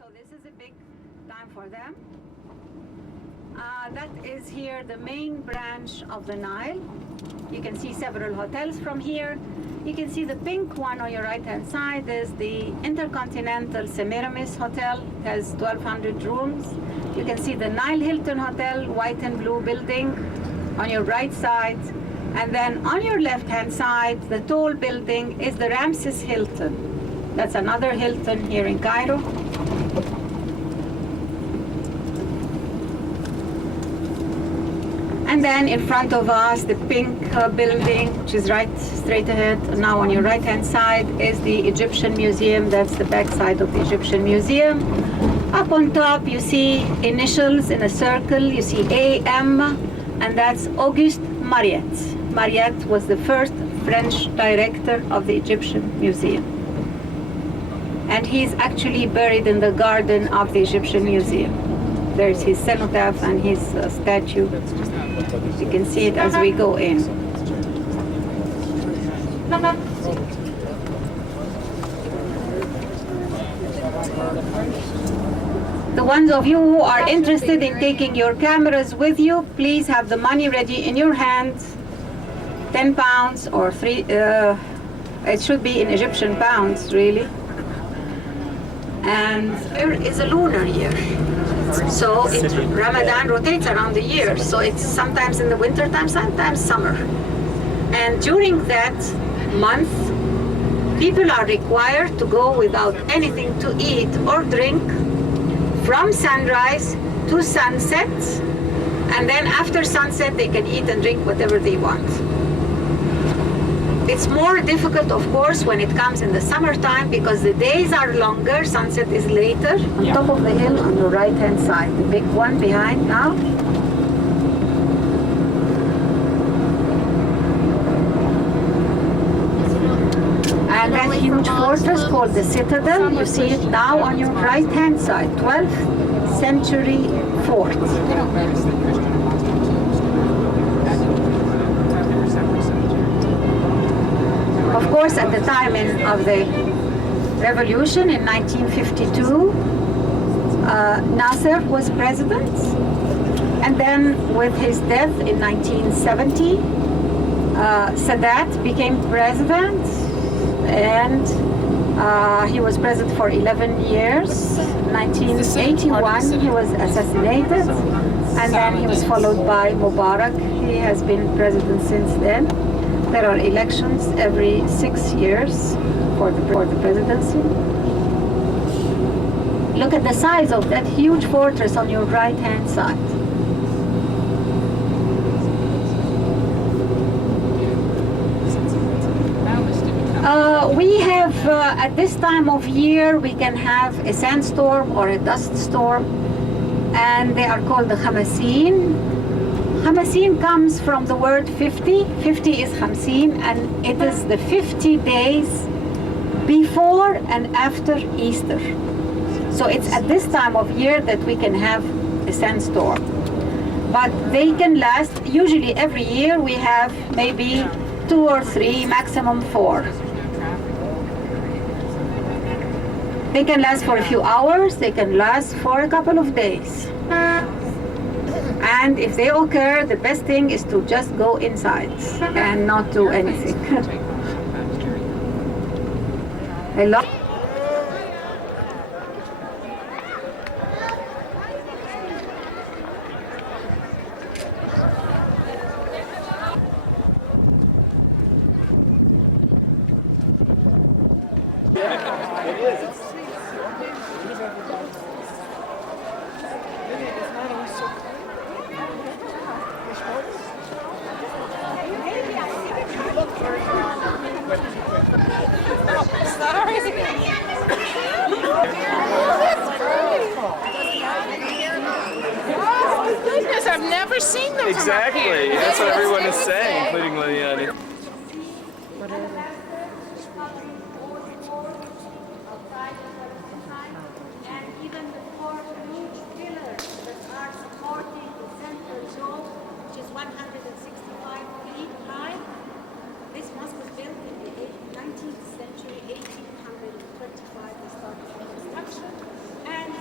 so this is a big time for them. That is here the main branch of the Nile. You can see several hotels from here. You can see the pink one on your right-hand side is the Intercontinental Semiramis Hotel. It has 1,200 rooms. You can see the Nile Hilton Hotel, white and blue building on your right side. And then on your left-hand side, the tall building is the Ramses Hilton. That's another Hilton here in Cairo. And then in front of us, the pink building, which is right straight ahead. Now on your right-hand side is the Egyptian Museum. That's the back side of the Egyptian Museum. Up on top, you see initials in a circle. You see AM, and that's Auguste Mariette. Mariette was the first French director of the Egyptian Museum. And he's actually buried in the garden of the Egyptian Museum. There's his cenotaph and his statue. You can see it as we go in. The ones of you who are interested in taking your cameras with you, please have the money ready in your hands. 10 pounds or it should be in Egyptian pounds, really. And there is a lunar year. So Ramadan rotates around the year. So it's sometimes in the winter time, sometimes summer. And during that month, people are required to go without anything to eat or drink from sunrise to sunset. And then after sunset, they can eat and drink whatever they want. It's more difficult, of course, when it comes in the summertime because the days are longer, sunset is later. On top of the hill on the right-hand side, the big one behind now. And that huge fortress called the Citadel, you see it now on your right-hand side, 12th century fort. Of course, at the time of the revolution in 1952, Nasser was president, and then with his death in 1970, Sadat became president, and he was president for 11 years. 1981, he was assassinated, and then he was followed by Mubarak. He has been president since then. There are elections every 6 years for the presidency. Look at the size of that huge fortress on your right-hand side. We have, at this time of year, we can have a sandstorm or a dust storm, and they are called the Khamaseen. Khamaseen comes from the word 50. 50 is Khamseen, and it is the 50 days before and after Easter. So it's at this time of year that we can have a sandstorm. But they can last, usually every year we have maybe 2 or 3, maximum 4. They can last for a few hours, they can last for a couple of days. And if they occur, the best thing is to just go inside and not do anything. I love. I've never seen them. Exactly. That's what everyone is saying, including Liliani. And even the 4 huge pillars that are supporting the central dome, which is 165 feet high. This mosque was built in the 19th century, 1825. They started the construction, and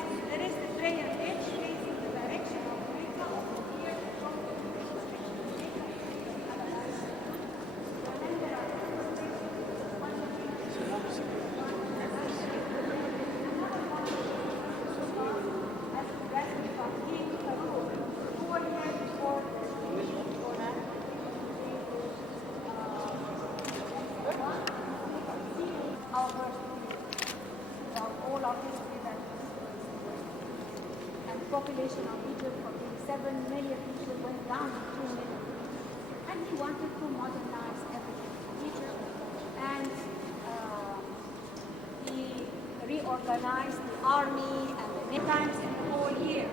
population of Egypt from 7 million people went down to 2 million. And he wanted to modernize everything in Egypt. And he reorganized the army and the many times in the whole year.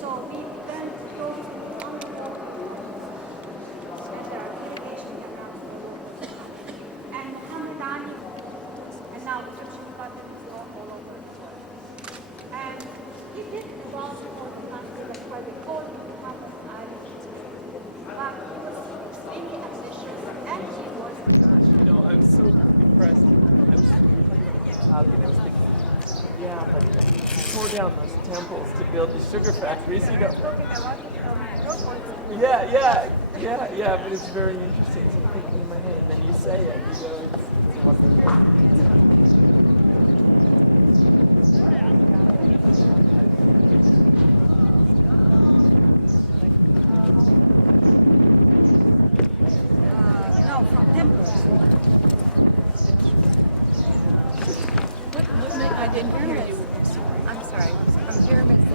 So we then close to 100 and there are delegations around the world. And Muhammad Ali, and now Egyptian cotton is all over the world. And he did cross all the country, that's why they call him Muhammad Ali. But he was extremely ambitious and he was. You know, I'm so impressed. I was talking and I was thinking, yeah, but he tore down those temples to build the sugar factories, you know. Yeah, but it's very interesting. So I'm thinking in my head, and then you say it, you know, it's wonderful. No, from temples. I didn't hear you. I'm sorry. From pyramids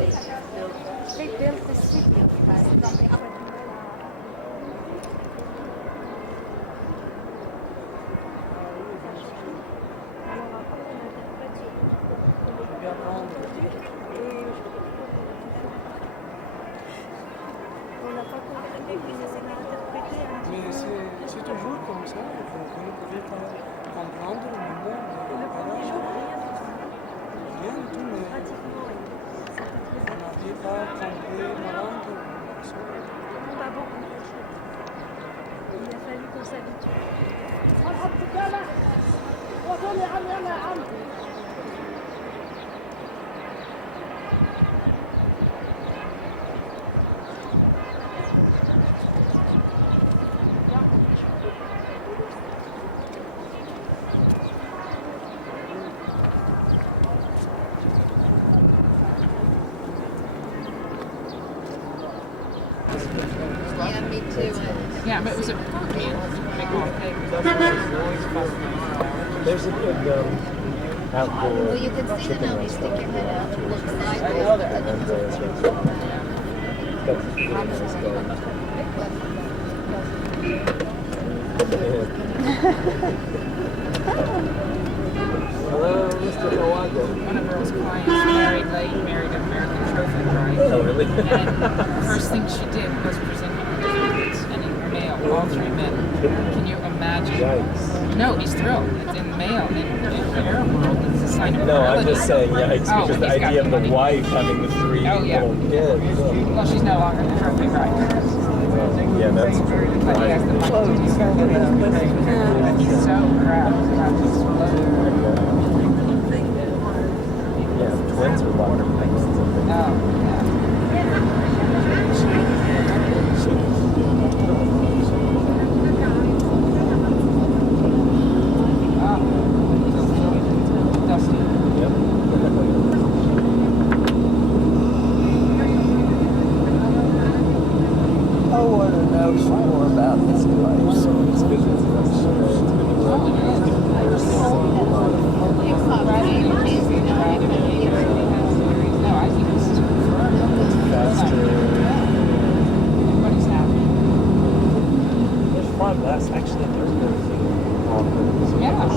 They built the city from the upper Mais c'est toujours comme ça, vous pouvez comprendre le monde. Rien du tout, mais on n'avait pas compris la langue. Pas beaucoup. Il a fallu qu'on s'habitue. Yeah, me too. Yeah, but it was a pork meal. There's a big outdoor Well, you can see it now. You stick your head out. It looks like I know that. and it's got this really nice Hello, Mr. Hawago. One of Earl's clients married an American trophy bride. Oh, really? And first thing she did was present her kids and in her mail, all three men. Can you imagine? Yikes. No, he's thrilled. It's in the mail. In the Arab world, it's a sign of No, I'm virility. just saying yikes Oh, because the he's got idea of the money. wife having the three Oh, yeah. little kids. Well, she's no longer the trophy bride. Yeah, that's But he has the money to do that. He's so proud about this explode. Yeah, twins are water pipes and something. Oh, yeah. Dusty. Yep. I want to know some more about this place. It's good. It's good to work. No, I think this is Faster. Everybody's happy. There's fun. That's actually there's no thing. Yeah.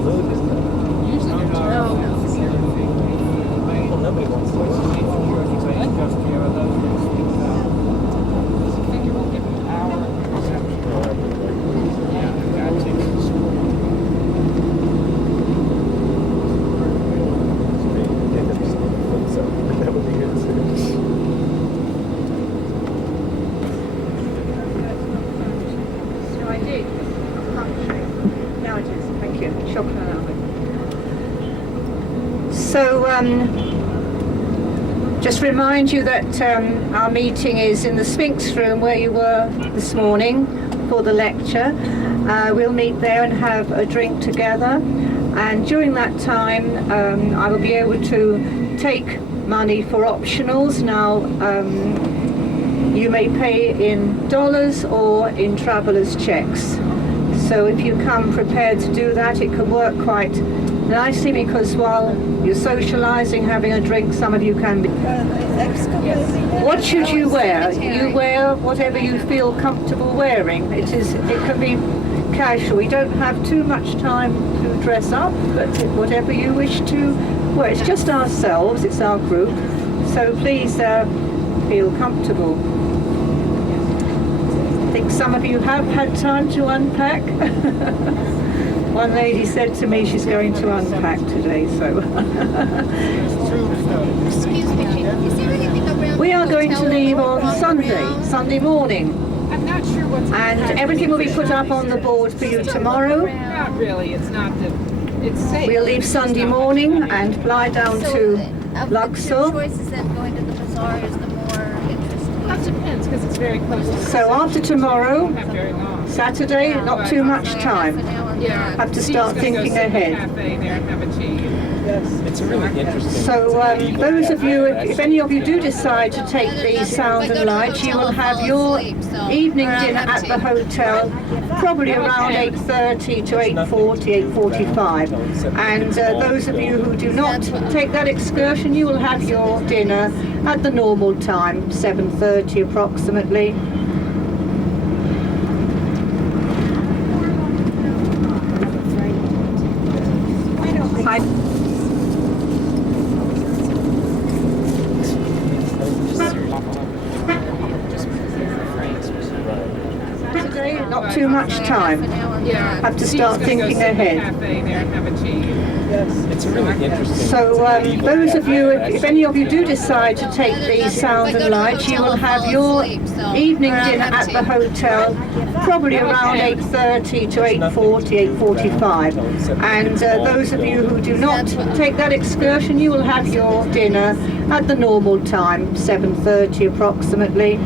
Food is the Usually they're terrible. well, nobody wants to. I think it will give an hour of reception. Yeah, got to. So that would be good too. So I did. Now it is. Thank you. Shukran. So, just remind you that our meeting is in the Sphinx room where you were this morning for the lecture. We'll meet there and have a drink together. And during that time, I will be able to take money for optionals. Now, you may pay in dollars or in travelers' checks. So if you come prepared to do that, it can work quite nicely, because while you're socialising, having a drink, some of you can be. What should you wear? You wear whatever you feel comfortable wearing. It can be casual. We don't have too much time to dress up, but whatever you wish to wear. It's just ourselves, it's our group, so please feel comfortable. I think some of you have had time to unpack. One lady said to me she's going to unpack today, so. Excuse me, is there anything around We are the going to hotel leave or on around? Sunday morning, I'm not sure what's and everything will be put up on the board for you tomorrow. Not really. It's not the. It's safe. We'll leave Sunday morning and fly down So, to of the two Luxor. choices, then going to the bazaar is the more interesting. That depends because it's very close to. So after tomorrow, Not very long. Saturday, not too much time. Yeah. Have to Steve's start gonna go thinking sit in the ahead. cafe there and have a tea. It's really interesting. So those of you, if any of you do decide to take the sound and light, you will have your evening dinner at the hotel, probably around 8:30 to 8:40, 8:45. And those of you who do not take that excursion, you will have your dinner at the normal time, 7:30 approximately. Saturday, not too much time. Yeah. Have to Steve's start gonna go thinking sit in the ahead. cafe there and have a tea. It's really interesting. So those of you, if any of you do decide to take the sound and light, you will have your evening dinner at the hotel, probably around 8:30 to 8:40, 8:45. And those of you who do not take that excursion, you will have your dinner at the normal time, 7:30 approximately.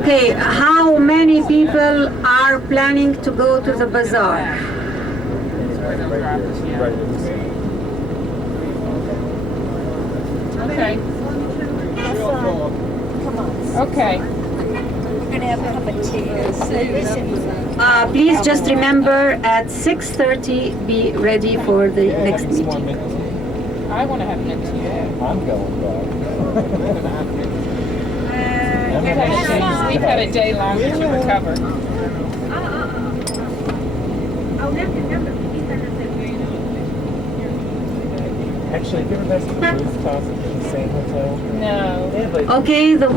Okay, how many people are planning to go to the bazaar? Okay. Okay. We're gonna have a cup of tea. Please just remember at 6:30 be ready for the next meeting. I want to have mint tea. I'm going back. We've had a day longer to recover. Actually, have you ever been to the rooftop in the same hotel? No. Yeah, but Okay, the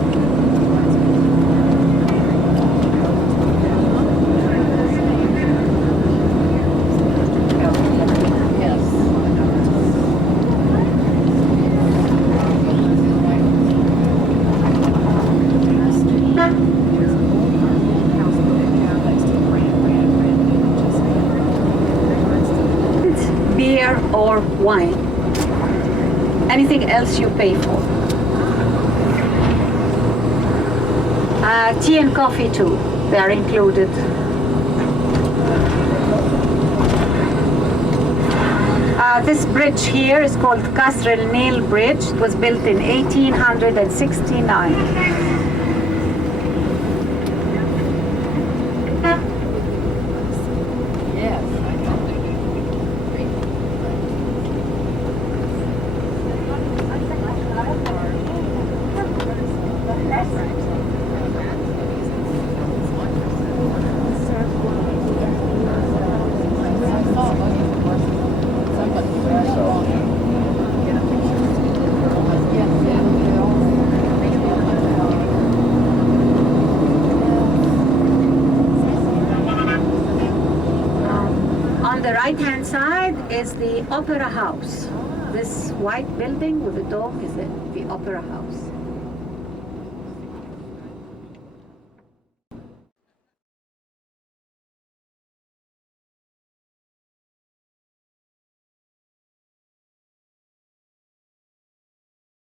beer or wine. Anything else you pay for. Tea and coffee too, they are included. This bridge here is called Qasr al-Nil Bridge. It was built in 1869. On the right-hand side is the Opera House. This white building with the dome is the Opera House.